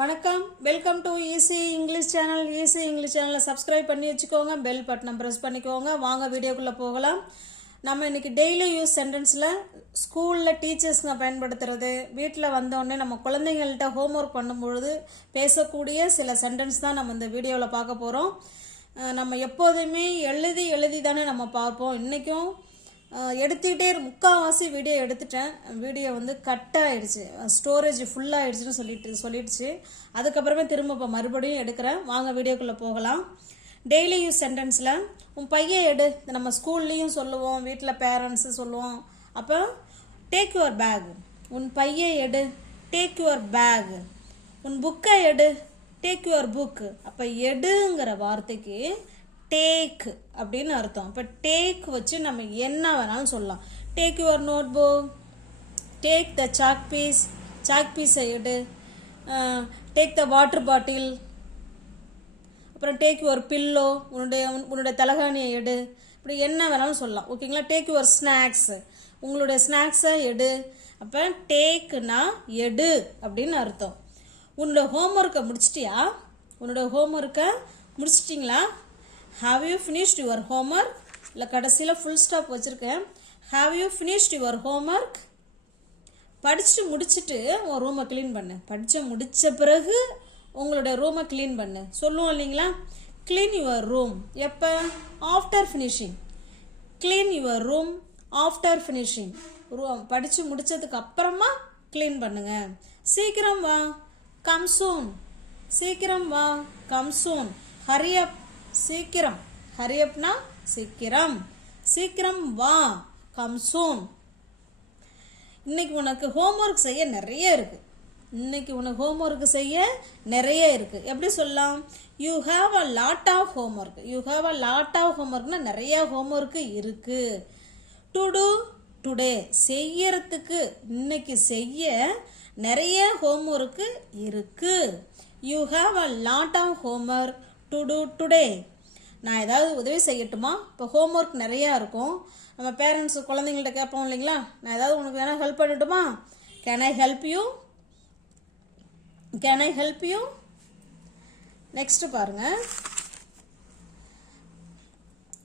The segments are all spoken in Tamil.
வணக்கம். Welcome to easy English channel easy English சேனலை சப்ஸ்கிரைப் பண்ணி வச்சுக்கோங்க. பெல் பட்டனை ப்ரெஸ் பண்ணிக்கோங்க. வாங்க வீடியோக்குள்ளே போகலாம். நம்ம இன்றைக்கி டெய்லி யூஸ் சென்டென்ஸில் ஸ்கூலில் டீச்சர்ஸ்ங்க பயன்படுத்துறது வீட்டில் வந்தோடனே நம்ம குழந்தைங்கள்ட்ட ஹோம்ஒர்க் பண்ணும்பொழுது பேசக்கூடிய சில சென்டென்ஸ் தான் நம்ம இந்த வீடியோவில் பார்க்க போகிறோம் நம்ம எப்போதுமே எழுதி எழுதி தானே நம்ம பார்ப்போம். இன்றைக்கும் எடுத்துக்கிட்டே முக்கால்வாசி முக்காவாசி வீடியோ எடுத்துட்டேன். வீடியோ வந்து கட் ஆகிடுச்சு ஸ்டோரேஜ் ஃபுல்லாகிடுச்சுன்னு சொல்லிட்டு சொல்லிடுச்சு. அதுக்கப்புறமே திரும்ப இப்போ மறுபடியும் எடுக்கிறேன். வாங்க வீடியோக்குள்ளே போகலாம். டெய்லி யூஸ் சென்டென்ஸில் உன் பையன் எடு. நம்ம ஸ்கூல்லேயும் சொல்லுவோம். வீட்டில் பேரண்ட்ஸு சொல்லுவோம். அப்போ டேக் யுவர் பேக் உன் பையன் எடு. டேக் யுவர் பேக் உன் புக்கை எடு. டேக் யுவர் புக் அப்போ எடுங்கிற வார்த்தைக்கு டேக் அப்படின்னு அர்த்தம். இப்போ டேக் வச்சு நம்ம என்ன வேணாலும் சொல்லலாம். Take your notebook take the chalk piece chalk பீஸை எடு. டேக் த வாட்டர் பாட்டில் அப்புறம் டேக் யுவர் பில்லோ உன்னுடைய உன்னுடைய தலகாணியை எடு. இப்படி என்ன வேணாலும் சொல்லலாம். ஓகேங்களா டேக் யுவர் ஸ்நாக்ஸ் உங்களுடைய ஸ்நாக்ஸை எடு. அப்போ டேக்குனா எடு அப்படின்னு அர்த்தம். உன்னோட ஹோம்ஒர்க்கை முடிச்சிட்டியா? உன்னோட ஹோம்ஒர்க்கை முடிச்சிட்டிங்களா? Have you finished your homework இல்லை கடைசியில் ஃபுல் ஸ்டாப் வச்சுருக்கேன். Have you finished your homework படிச்சுட்டு முடிச்சுட்டு உன் ரூமை க்ளீன் பண்ணு. படித்து முடித்த பிறகு உங்களோட ரூமை க்ளீன் பண்ணு. சொல்லுவோம் இல்லைங்களா? க்ளீன் யுவர் ரூம் எப்போ? After finishing clean your room after finishing room படித்து முடித்ததுக்கு அப்புறமா க்ளீன் பண்ணுங்க. சீக்கிரம் வா. கம்சூன் சீக்கிரம் வா. கம்சூன் ஹரியப் சீக்கிரம். ஹரியப்னா சீக்கிரம். சீக்கிரம் வா. கம் சூன் இன்னைக்கு உனக்கு ஹோம்ஒர்க் செய்ய நிறைய இருக்கு. இன்னைக்கு உனக்கு ஹோம்ஒர்க் செய்ய நிறைய இருக்கு. எப்படி சொல்லலாம்? You have a lot of homework you have a lot of ஹோம்ஒர்க்னா நிறைய ஹோம்ஒர்க் இருக்கு. டு டூ டுடே செய்யறதுக்கு இன்னைக்கு செய்ய நிறைய ஹோம்ஒர்க் இருக்கு. You have a lot of homework to do today. நான் ஏதாவது உதவி செய்யட்டுமா? இப்போ ஹோம்ஒர்க் நிறையா இருக்கும். நம்ம பேரண்ட்ஸ் குழந்தைங்கள்ட்ட கேட்போம் இல்லைங்களா? நான் ஏதாவது உனக்கு வேணால் ஹெல்ப் பண்ணட்டுமா? Can I help you can I help you next பாருங்க.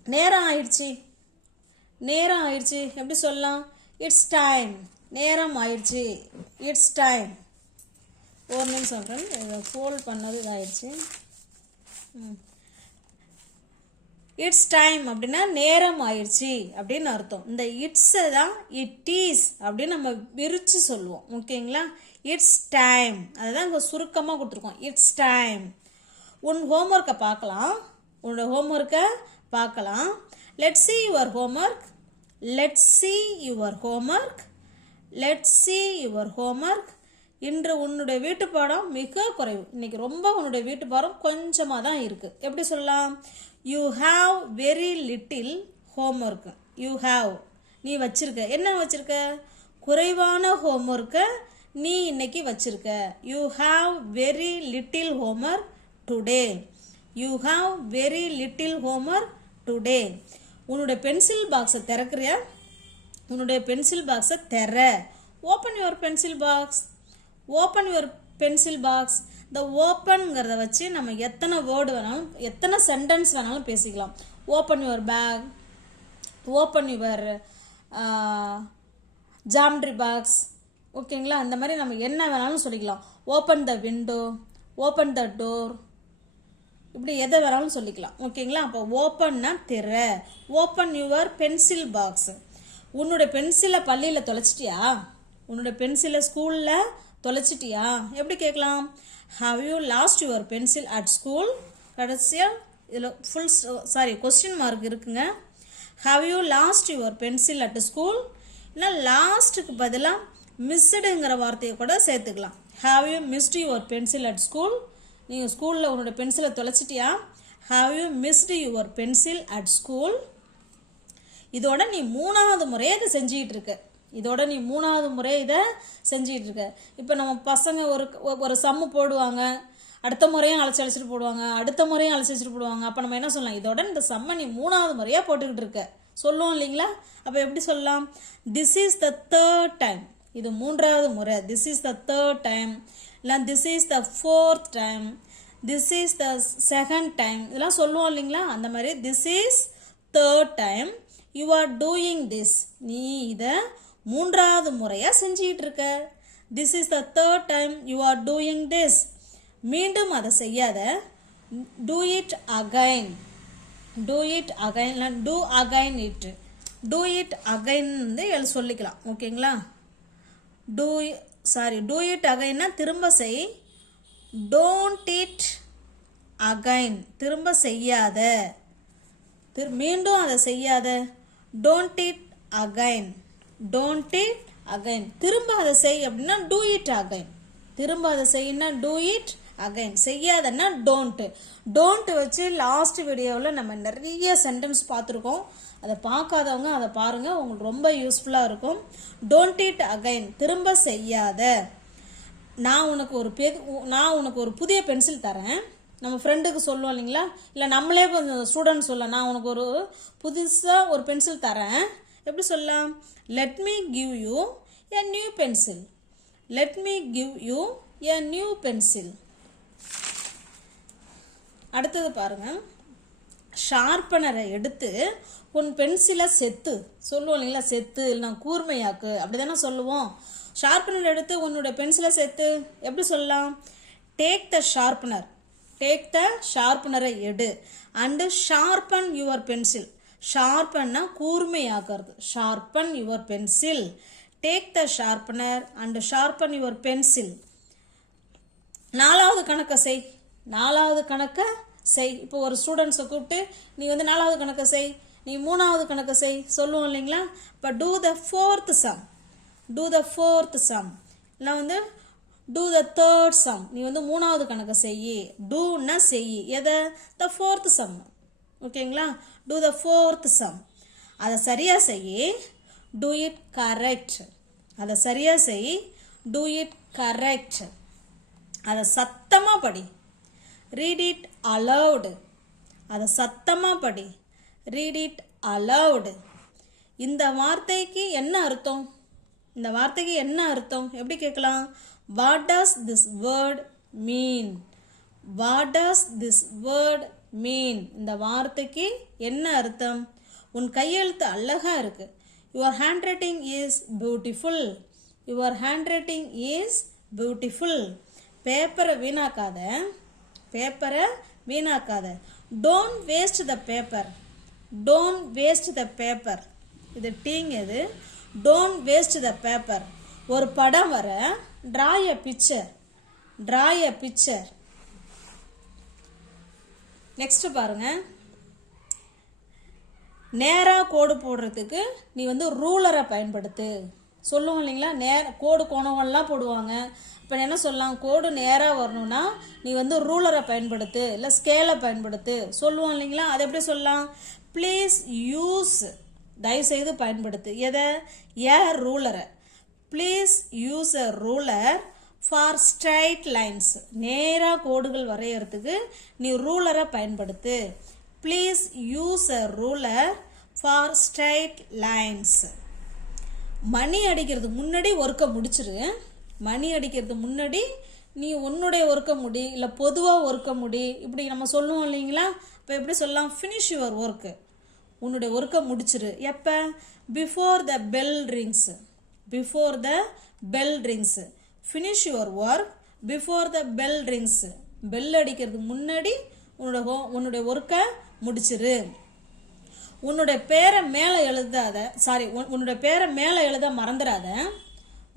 நேரம் ஆயிடுச்சு. நேரம் ஆயிடுச்சு. எப்படி சொல்லலாம்? இட்ஸ் டைம் நேரம் ஆயிடுச்சு. இட்ஸ் டைம் ஒரு நிமிஷம் ஃப்ரெண்ட் இதை ஃபோல்ட் பண்ணது இதாகிடுச்சு இட்ஸ் டைம் அப்படின்னா நேரம் ஆயிடுச்சு அப்படின்னு அர்த்தம். இந்த இட்ஸை தான் இட் இஸ் அப்படின்னு நம்ம விரிச்சு சொல்லுவோம். ஓகேங்களா? இட்ஸ் டைம் அதுதான் இங்கே சுருக்கமாக கொடுத்துருக்கோம். இட்ஸ் டைம் உன் ஹோம்ஒர்க்கை பார்க்கலாம். உன்னோட ஹோம்ஒர்க்கை பார்க்கலாம். Let see your homework let see your homework let see your homework இன்று உன்னுடைய வீட்டு பாடம் மிக குறைவு. இன்னைக்கு ரொம்ப உன்னுடைய வீட்டு பாடம் கொஞ்சமாக தான் இருக்குது எப்படி சொல்லலாம்? You have very little homework you have நீ வச்சிருக்க. என்ன வச்சிருக்க? குறைவான ஹோம்ஒர்க்கை நீ இன்னைக்கு வச்சிருக்க. You have very little homework today you have very little homework today உன்னுடைய பென்சில் பாக்ஸை திறக்கிறியா? உன்னுடைய பென்சில் பாக்ஸை திற. Open your pencil box open your pencil box இந்த ஓப்பனுங்கிறத வச்சு நம்ம எத்தனை வேர்டு வேணாலும் எத்தனை சென்டென்ஸ் வேணாலும் பேசிக்கலாம். Open your bag open your geometry box ஓகேங்களா அந்த மாதிரி நம்ம என்ன வேணாலும் சொல்லிக்கலாம். Open the window open the door இப்படி எதை வேணாலும் சொல்லிக்கலாம். ஓகேங்களா அப்போ ஓப்பன்னா திரை ஓப்பன் யுவர் பென்சில் பாக்ஸ் உன்னோட பென்சிலை பள்ளியில் தொலைச்சிட்டியா? உன்னோட பென்சிலை ஸ்கூலில் தொலைச்சிட்டியா? எப்படி கேட்கலாம்? Have you lost your pencil at school கடைசியாக இதில் ஃபுல் சாரி கொஸ்டின் மார்க் இருக்குங்க. Have you lost your pencil at school இல்லை லாஸ்ட்டுக்கு பதிலாக மிஸ்ஸுடுங்கிற வார்த்தையை கூட சேர்த்துக்கலாம். Have you missed your pencil at school நீங்கள் ஸ்கூலில் உன்னோட பென்சிலை தொலைச்சிட்டியா? Have you missed your pencil at school இதோட நீ மூணாவது முறை இதை செஞ்சுக்கிட்டு இருக்க. இதோட நீ மூணாவது முறை இதை செஞ்சுக்கிட்டு இருக்க இப்போ நம்ம பசங்க ஒரு ஒரு சம்மு போடுவாங்க. அடுத்த முறையும் அழைச்சி அழைச்சிட்டு போடுவாங்க. அடுத்த முறையும் அழைச்சி அழைச்சிட்டு போடுவாங்க. அப்போ நம்ம என்ன சொல்லலாம்? இதோட இந்த சம்மை நீ மூணாவது முறையாக போட்டுக்கிட்டு இருக்க. சொல்லுவோம் இல்லைங்களா? அப்போ எப்படி சொல்லலாம்? This is the third time இது மூன்றாவது முறை. This is the third time இல்லை this is the fourth time this is the second time இதெல்லாம் சொல்லுவோம் இல்லைங்களா? அந்த மாதிரி this is third time you are doing this நீ இதை மூன்றாவது முறையாக செஞ்சுக்கிட்டு இருக்க. This is the third time you are doing this மீண்டும் அதை செய்யாத. Do it again do it again do again it do it again வந்து எழு சொல்லிக்கலாம். ஓகேங்களா? டூ சாரி டூ இட் அகைன்னா திரும்ப செய். டோன்ட் இட் அகைன் திரும்ப செய்யாத. திரு மீண்டும் அதை செய்யாத. Don't it again don't it again திரும்ப அதை செய் அப்படின்னா டூ இட் அகைன் திரும்ப அதை செய்யினா டூ இட் அகைன் செய்யாதன்னா டோன்ட்டு டோன்ட் வச்சு லாஸ்ட் வீடியோவில் நம்ம நிறைய சென்டென்ஸ் பார்த்துருக்கோம். அதை பார்க்காதவங்க அதை பாருங்கள் உங்களுக்கு ரொம்ப யூஸ்ஃபுல்லாக இருக்கும். டோன்ட் இட் அகைன் திரும்ப செய்யாத. நான் உனக்கு ஒரு பெ நான் உனக்கு ஒரு புதிய பென்சில் தரேன். நம்ம ஃப்ரெண்டுக்கு சொல்லுவோம் இல்லைங்களா? இல்லை நம்மளே கொஞ்சம் ஸ்டூடெண்ட் சொல்ல நான் உனக்கு ஒரு புதுசாக ஒரு பென்சில் தரேன். எப்படி சொல்லலாம்? Let me give you a new pencil let me give you a new pencil அடுத்தது பாருங்கள் ஷார்ப்பனரை எடுத்து உன் பென்சிலை செத்து சொல்லுவோம் இல்லைங்களா? செத்து இல்லைனா கூர்மையாக்கு அப்படி தானே சொல்லுவோம். ஷார்ப்பனர் எடுத்து உன்னோட பென்சிலை செத்து எப்படி சொல்லலாம்? Take the sharpener take the ஷார்ப்பனரை எடு. அண்டு ஷார்பன் யுவர் பென்சில் ஷார்பன்னா கூர்மையாகிறது. Sharpen your pencil. Take the sharpener and sharpen your pencil. நாலாவது கணக்கை செய். நாலாவது கணக்கை செய். இப்போ ஒரு ஸ்டூடெண்ட்ஸை கூப்பிட்டு நீ வந்து நாலாவது கணக்கை செய். நீ மூணாவது கணக்கை செய். சொல்லுவோம் இல்லைங்களா? இப்போ do the fourth sum do the fourth sum இல்லை வந்து டூ த தேர்ட் சம் நீ வந்து மூணாவது கணக்கை செய் டூன்னா செய் எதை? த ஃபோர்த் சம் ஓகேங்களா? டூ த ஃபோர்த் சம் அதை சரியாக செய். டூ இட் கரெக்ட் அதை சரியாக செய். டூ இட் கரெக்ட் அதை சத்தமாக படி. ரீட் இட் அலவுடு அதை சத்தமாக படி. ரீட் இட் அலவுடு இந்த வார்த்தைக்கு என்ன அர்த்தம்? இந்த வார்த்தைக்கு என்ன அர்த்தம்? எப்படி கேட்கலாம்? What does this word mean what does this word mean. இந்த வார்த்தைக்கு என்ன அர்த்தம்? உன் கையெழுத்து அழகாக இருக்குது your handwriting is beautiful your handwriting is beautiful பேப்பரை வீணாக்காத. பேப்பரை வீணாக்காத. Don't waste the paper don't waste the paper இது டீங் எது? டோன்ட் வேஸ்ட் த பேப்பர் ஒரு படம் வர draw a picture draw a picture next பாருங்கள் நேராக கோடு போடுறதுக்கு நீ வந்து ரூலரை பயன்படுத்து. சொல்லுவோம் இல்லைங்களா? நேர கோடு கோணவெல்லாம் போடுவாங்க. இப்போ என்ன சொல்லலாம்? கோடு நேராக வரணும்னா நீ வந்து ரூலரை பயன்படுத்து இல்லை ஸ்கேலை பயன்படுத்து. சொல்லுவோம் இல்லைங்களா? அதை எப்படி சொல்லலாம்? ப்ளீஸ் யூஸ் தயவுசெய்து பயன்படுத்து. எதை? A ரூலரை. Please use a ruler for straight lines நேராக கோடுகள் வரையறதுக்கு நீ ரூலரை பயன்படுத்து. Please use a ruler for straight lines மணி அடிக்கிறது முன்னாடி ஒர்க்கை முடிச்சிரு. மணி அடிக்கிறது முன்னாடி நீ உன்னுடைய ஒர்க்கை முடி இல்லை பொதுவாக ஒர்க்கை முடி. இப்படி நம்ம சொல்லுவோம் இல்லைங்களா? இப்போ எப்படி சொல்லலாம்? ஃபினிஷ் யுவர் ஒர்க்கு உன்னுடைய ஒர்க்கை முடிச்சிரு. எப்போ? Before the bell rings before the bell rings finish your work before the bell rings bell அடிக்கிறதுக்கு முன்னாடி உன்னோட ஹோ உன்னுடைய ஒர்க்கை முடிச்சிரு. உன்னுடைய பேரை மேலே எழுதாத சாரி உன்னுடைய பேரை மேலே எழுத மறந்துடாத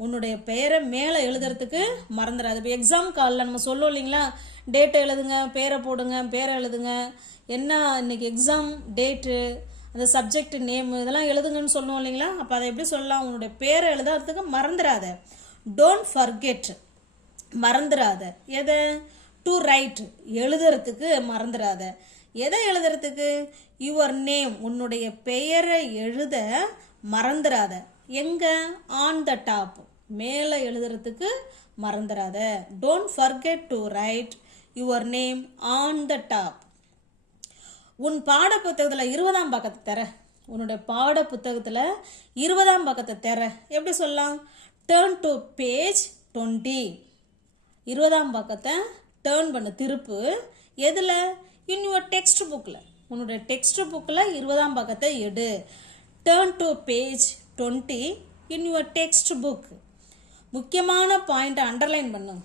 உன்னுடைய பெயரை மேலே எழுதுறதுக்கு மறந்துடாது இப்போ எக்ஸாம் காலில் நம்ம சொல்லோம் இல்லைங்களா? டேட்டை எழுதுங்க பேரை போடுங்க பேரை எழுதுங்க. என்ன இன்னைக்கு எக்ஸாம் டேட்டு அந்த சப்ஜெக்ட் நேம் இதெல்லாம் எழுதுங்கன்னு சொல்லுவோம் இல்லைங்களா? அப்போ அதை எப்படி சொல்லலாம்? உன்னுடைய பேரை எழுதுறதுக்கு மறந்துடாத டோன்ட் ஃபர்கெட் மறந்துடாத எதை? டு ரைட் எழுதுறதுக்கு மறந்துடாத எதை எழுதுறதுக்கு? யுவர் நேம் உன்னுடைய பெயரை எழுத மறந்துடாத எங்கே? ஆன் த டாப் மேலே எழுதுறதுக்கு மறந்துடாத don't forget to write your name on the top உன் பாட புத்தகத்தில் இருபதாம் பக்கத்தை தர. உன்னுடைய பாட புத்தகத்தில் இருபதாம் பக்கத்தை தர. எப்படி சொல்லலாம்? டேர்ன் டு பேஜ் டுவெண்ட்டி இருபதாம் பக்கத்தை டேர்ன் பண்ண திருப்பு. எதில்? இன் யுவர் டெக்ஸ்ட் புக்கில் உன்னோட டெக்ஸ்ட் புக்கில் இருபதாம் பக்கத்தை எடு. Turn to page twenty in your textbook முக்கியமான பாயிண்ட்டை அண்டர்லைன் பண்ணு.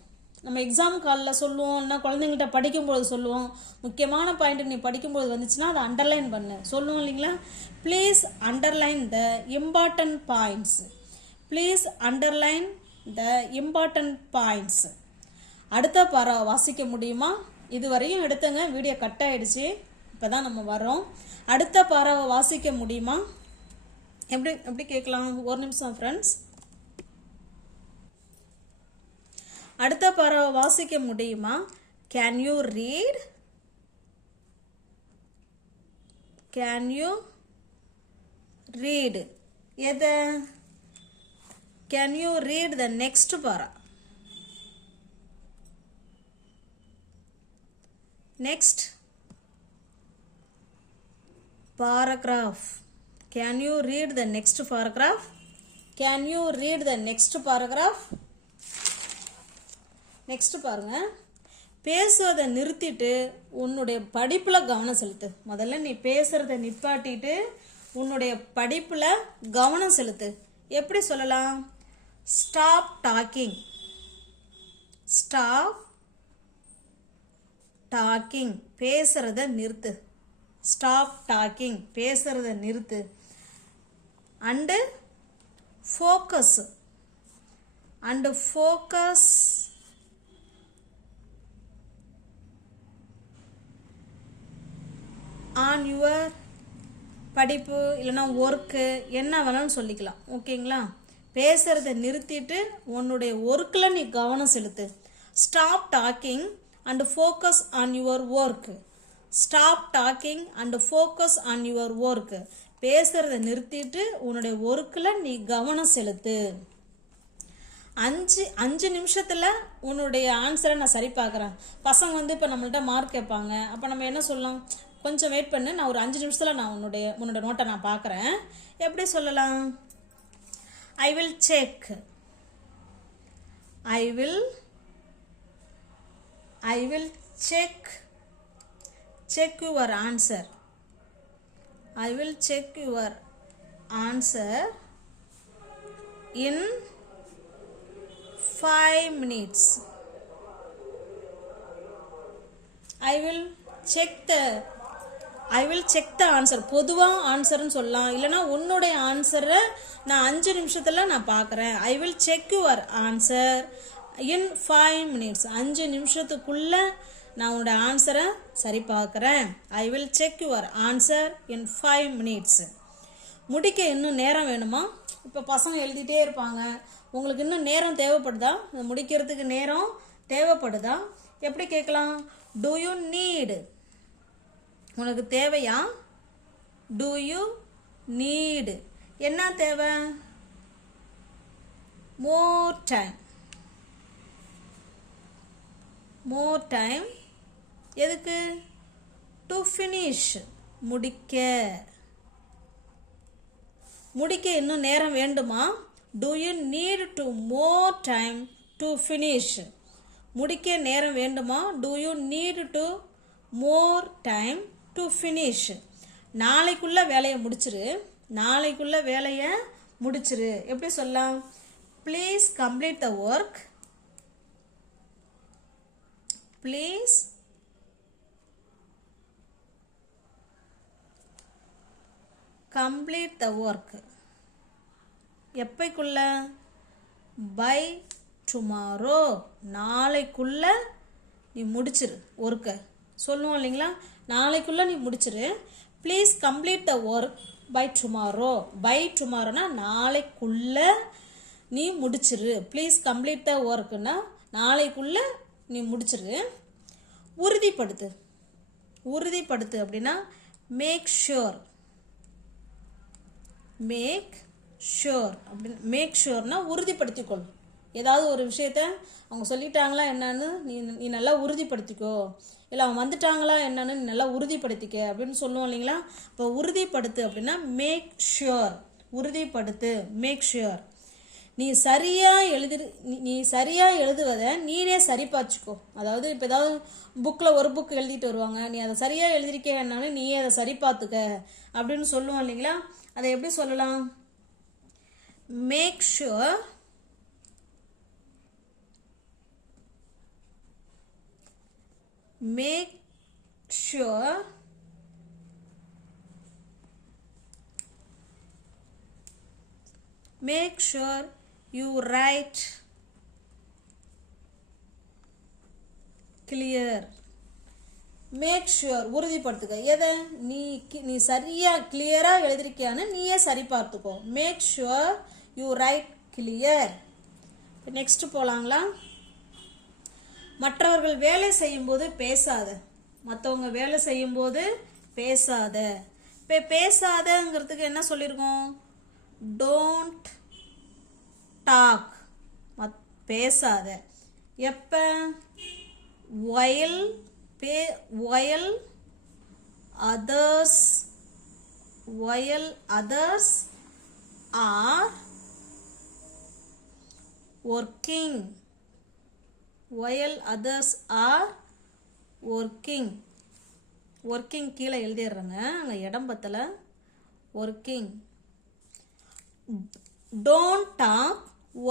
நம்ம எக்ஸாம் காலில் சொல்லுவோம் இல்லை குழந்தைங்கள்ட்ட படிக்கும்போது சொல்லுவோம். முக்கியமான பாயிண்ட் நீ படிக்கும்போது வந்துச்சுன்னா அதை அண்டர்லைன் பண்ணு. சொல்லுவோம் இல்லைங்களா? Please underline the important points please underline the important points அடுத்த பாரா வாசிக்க முடியுமா? இதுவரையும் எடுத்தங்க வீடியோ கட் ஆகிடுச்சி இப்போ தான் நம்ம வரோம் அடுத்த பாராவை வாசிக்க முடியுமா? எப்படி எப்படி கேட்கலாம்? ஒரு நிமிஷம் ஃப்ரெண்ட்ஸ் அடுத்த பாராவை வாசிக்க முடியுமா? Can you read can you read எதை? Can you read the next para Next, paragraph. Can you read the next paragraph? Can you read the next paragraph? Next பாருங்க பேசுவதை நிறுத்திட்டு உன்னுடைய படிப்பில் கவனம் செலுத்து முதல்ல நீ பேசுறத நிப்பாட்டிட்டு உன்னுடைய படிப்பில் கவனம் செலுத்து எப்படி சொல்லலாம் ஸ்டாப் டாக்கிங் ஸ்டாப் டாக்கிங் பேசுகிறத நிறுத்து. ஸ்டாப் டாக்கிங் பேசுகிறத நிறுத்து. And focus and focus on your படிப்பு இல்லைன்னா ஒர்க்கு என்ன வேணாலும் சொல்லிக்கலாம். ஓகேங்களா பேசுகிறத நிறுத்திட்டு உன்னுடைய ஒர்க்கில் நீ கவனம் செலுத்து. Stop talking and focus on your work stop talking and focus on your work பேசுகிறத நிறுத்திட்டு உன்னுடைய ஒர்க்கில் நீ கவனம் செலுத்து. அஞ்சு அஞ்சு நிமிஷத்தில் உன்னுடைய ஆன்சரை நான் சரி பார்க்குறேன். பசங்க வந்து இப்போ நம்மள்கிட்ட மார்க் கேட்பாங்க. அப்போ நம்ம என்ன சொல்லலாம்? கொஞ்சம் வெயிட் பண்ணு. நான் ஒரு அஞ்சு நிமிஷத்தில் நான் உன்னுடைய உன்னோட நோட்டை நான் பார்க்குறேன். எப்படி சொல்லலாம்? I will check. I will I will check check your answer. I will check your answer in 5 minutes. I will check the I will check the answer பொதுவாக ஆன்சர்னு சொல்லலாம். இல்லைனா உன்னுடைய ஆன்சரை நான் அஞ்சு நிமிஷத்தில் நான் பார்க்குறேன். I will check your answer in five minutes அஞ்சு நிமிஷத்துக்குள்ளே நான் உன்னோட ஆன்சரை சரி பார்க்குறேன். I will check your answer in five minutes முடிக்க இன்னும் நேரம் வேணுமா? இப்போ பசங்க எழுதிட்டே இருப்பாங்க. உங்களுக்கு இன்னும் நேரம் தேவைப்படுதா? முடிக்கிறதுக்கு நேரம் தேவைப்படுதா? எப்படி கேட்கலாம்? டு யூ நீடு உனக்கு தேவையா? டு யூ நீடு என்ன தேவை? மோர் டைம் மோர் டைம் எதுக்கு? டு ஃபினிஷ் முடிக்க. முடிக்க இன்னும் நேரம் வேண்டுமா? Do you need to more time to finish முடிக்க நேரம் வேண்டுமா? Do you need to more time to finish நாளைக்குள்ள வேலையை முடிச்சிரு. நாளைக்குள்ள வேலையை முடிச்சிரு. எப்படி சொல்லலாம்? Please complete the work please complete the work எப்பைக்குள்ள? By tomorrow நாளைக்குள்ள நீ முடிச்சிரு ஒர்க்கை சொல்லுவோம் இல்லைங்களா? நாளைக்குள்ளே நீ முடிச்சிரு. Please complete the work by tomorrow by டுமாரோனா நாளைக்குள்ளே நீ முடிச்சிரு. ப்ளீஸ் கம்ப்ளீட் த ஒர்க்குன்னா நாளைக்குள்ளே நீ முடிச்சிரு. உறுதிப்படுத்து. உறுதிப்படுத்து அப்படின்னா மேக் ஷுர் மேக் ஷுர் அப்படின்னு மேக் ஷுர்னா உறுதிப்படுத்திக்கொள். ஏதாவது ஒரு விஷயத்த அவங்க சொல்லிட்டாங்களா என்னன்னு நீ நீ நல்லா உறுதிப்படுத்திக்கோ. இல்லை அவன் வந்துட்டாங்களா என்னன்னு நல்லா உறுதிப்படுத்திக்க அப்படின்னு சொல்லுவோம் இல்லைங்களா? இப்போ உறுதிப்படுத்து அப்படின்னா மேக் ஷுர் உறுதிப்படுத்து மேக் ஷுர் நீ சரியாக எழுதி நீ சரியாக எழுதுவதை நீனே சரிபார்த்துக்கோ அதாவது இப்போ ஏதாவது புக்கில் ஒரு புக் எழுதிட்டு வருவாங்க. நீ அதை சரியாக எழுதிருக்கேன்னாலும் நீயே அதை சரி பார்த்துக்க அப்படின்னு சொல்லுவோம் இல்லைங்களா? அதை எப்படி சொல்லலாம்? Make sure make sure make sure you write clear. Make sure உறுதிப்படுத்துக்க எதை? நீ கி- நீ சரியாக கிளியராக எழுதிருக்கியான்னு நீயே சரி பார்த்துக்கோ make sure you write clear next போகலாங்களா மற்றவர்கள் வேலை செய்யும்போது பேசாத. மற்றவங்க வேலை செய்யும்போது பேசாத. இப்போ பேசாதங்கிறதுக்கு என்ன சொல்லியிருக்கோம் டோன்ட் டாக் மத் பேசாத. எப்போ? While pay while others while others are working while others are working working கீழே எழுதிடுறேங்க. அங்கே இடம் பத்தில். Working don't talk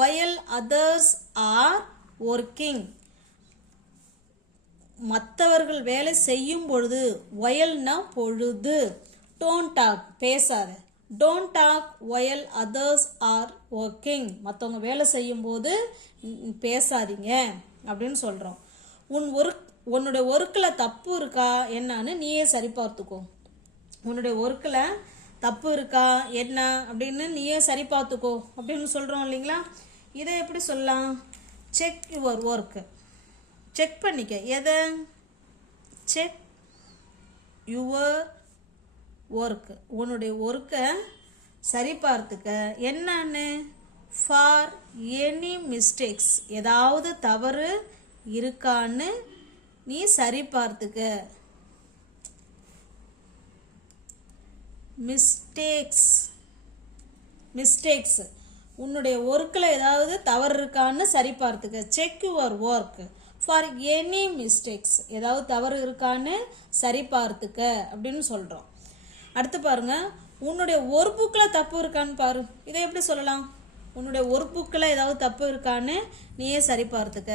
while others are working மற்றவர்கள் வேலை செய்யும் பொழுது ஒயல்னா பொழுது. டோன்ட் டாக் பேசாத. Don't talk while others are working மற்றவங்க வேலை செய்யும்போது பேசாதீங்க. அப்படின்னு சொல்கிறோம் உன் ஒர்க் உன்னுடைய ஒர்க்கில் தப்பு இருக்கா என்னன்னு நீயே சரி பார்த்துக்கோ. உன்னுடைய ஒர்க்கில் தப்பு இருக்கா என்ன அப்படின்னு நீயே சரி பார்த்துக்கோ அப்படின்னு சொல்கிறோம் இல்லைங்களா? இதை எப்படி சொல்லலாம்? செக் யுவர் ஒர்க்கு செக் பண்ணிக்க. எதை? செக் யுவர் ஒர்க்கு உன்னுடைய ஒர்க்கை சரி பார்த்துக்க. என்னன்னு? ஃபார் எனி மிஸ்டேக்ஸ் ஏதாவது தவறு இருக்கான்னு நீ சரி பார்த்துக்க. மிஸ்டேக்ஸ் மிஸ்டேக்ஸ் உன்னுடைய ஒர்க்கில் ஏதாவது தவறு இருக்கான்னு சரி பார்த்துக்க. Check your work for any mistakes ஏதாவது தவறு இருக்கான்னு சரி பார்த்துக்க அப்படின்னு சொல்கிறோம் அடுத்து பாருங்க உன்னுடைய ஒரு புக்கில் தப்பு இருக்கான்னு பாரு. இதை எப்படி சொல்லலாம்? உன்னுடைய ஒரு புக்கில் ஏதாவது தப்பு இருக்கான்னு நீயே சரி பார்த்துக்க.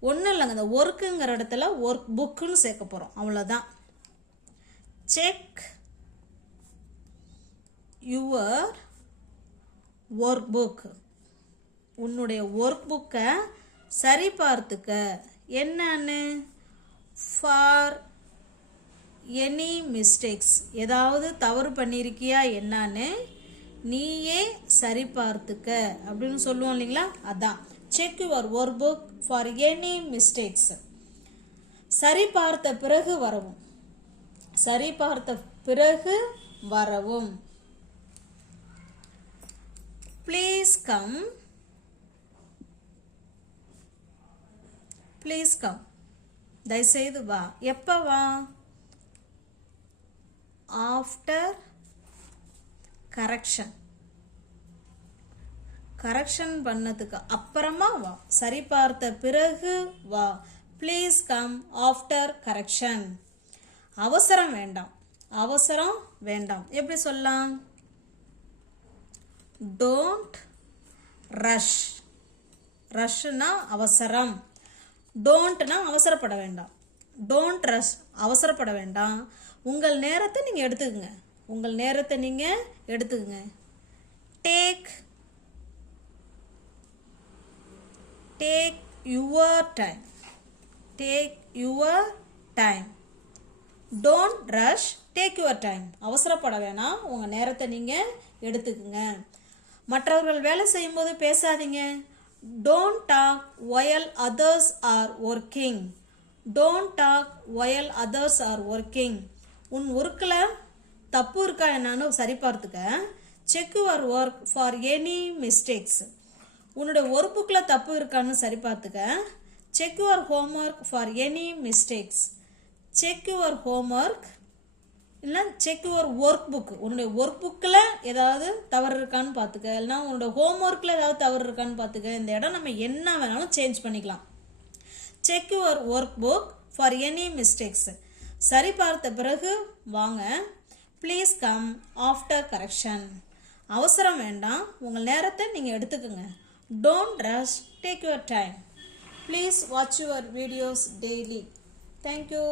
ஒன்றும் இல்லைங்க இந்த ஒர்க்குங்கிற இடத்துல ஒர்க் புக்குன்னு சேர்க்க போகிறோம் அவ்வளோதான் செக் யுவர் ஒர்க் புக் உன்னுடைய ஒர்க் புக்கை சரி பார்த்துக்க. என்னன்னு? ஃபார் எனி மிஸ்டேக்ஸ் ஏதாவது தவறு பண்ணியிருக்கியா என்னன்னு நீயே சரி பார்த்துக்க அப்படின்னு சொல்லுவோம் இல்லைங்களா? அதான். Check your work book for any mistakes சரி பார்த்த பிறகு வரவும். சரி பார்த்த பிறகு வரவும். ப்ளீஸ் கம் ப்ளீஸ் கம் தயவுசெய்து வா. எப்போ வா? ஆஃப்டர் கரெக்ஷன் கரெக்ஷன் பண்ணதுக்கு அப்புறமா வா. சரி பார்த்த பிறகு வா. ப்ளீஸ் கம் ஆஃப்டர் கரெக்ஷன் அவசரம் வேண்டாம். அவசரம் வேண்டாம். எப்படி சொல்லலாம்? டோன்ட் ரஷ் ரஷ்னா அவசரம். டோன்ட்னா அவசரப்பட வேண்டாம். டோன்ட் ரஷ் அவசரப்பட வேண்டாம். உங்கள் நேரத்தை நீங்கள் எடுத்துக்கங்க. உங்கள் நேரத்தை நீங்கள் எடுத்துக்கங்க. Take take your time take your time don't rush take your time அவசரப்பட வேணாம். உங்கள் நேரத்தை நீங்கள் எடுத்துக்குங்க. மற்றவர்கள் வேலை செய்யும்போது பேசாதீங்க. Don't talk while others are working don't talk while others are working உன் ஒர்க்கில் தப்பு இருக்கா என்னன்னு சரி பார்த்துக்க. Check your work for any mistakes உன்னோட ஒரு புக்கில் தப்பு இருக்கான்னு சரி பார்த்துக்க. Check your homework for any mistakes check your homework இல்லைன்னா செக் யுவர் ஒர்க் புக் உன்னுடைய ஒர்க் புக்கில் ஏதாவது தவறு இருக்கான்னு பார்த்துக்க. இல்லைனா உன்னோட ஹோம் ஒர்க்கில் ஏதாவது தவறு இருக்கான்னு பார்த்துக்க. இந்த இடம் நம்ம என்ன வேணாலும் சேஞ்ச் பண்ணிக்கலாம். Check your work book for any mistakes சரி பார்த்த பிறகு வாங்க. ப்ளீஸ் கம் ஆஃப்டர் கரெக்ஷன் அவசரம் வேண்டாம். உங்கள் நேரத்தை நீங்கள் எடுத்துக்கோங்க. Don't rush take your time please watch your videos daily thank you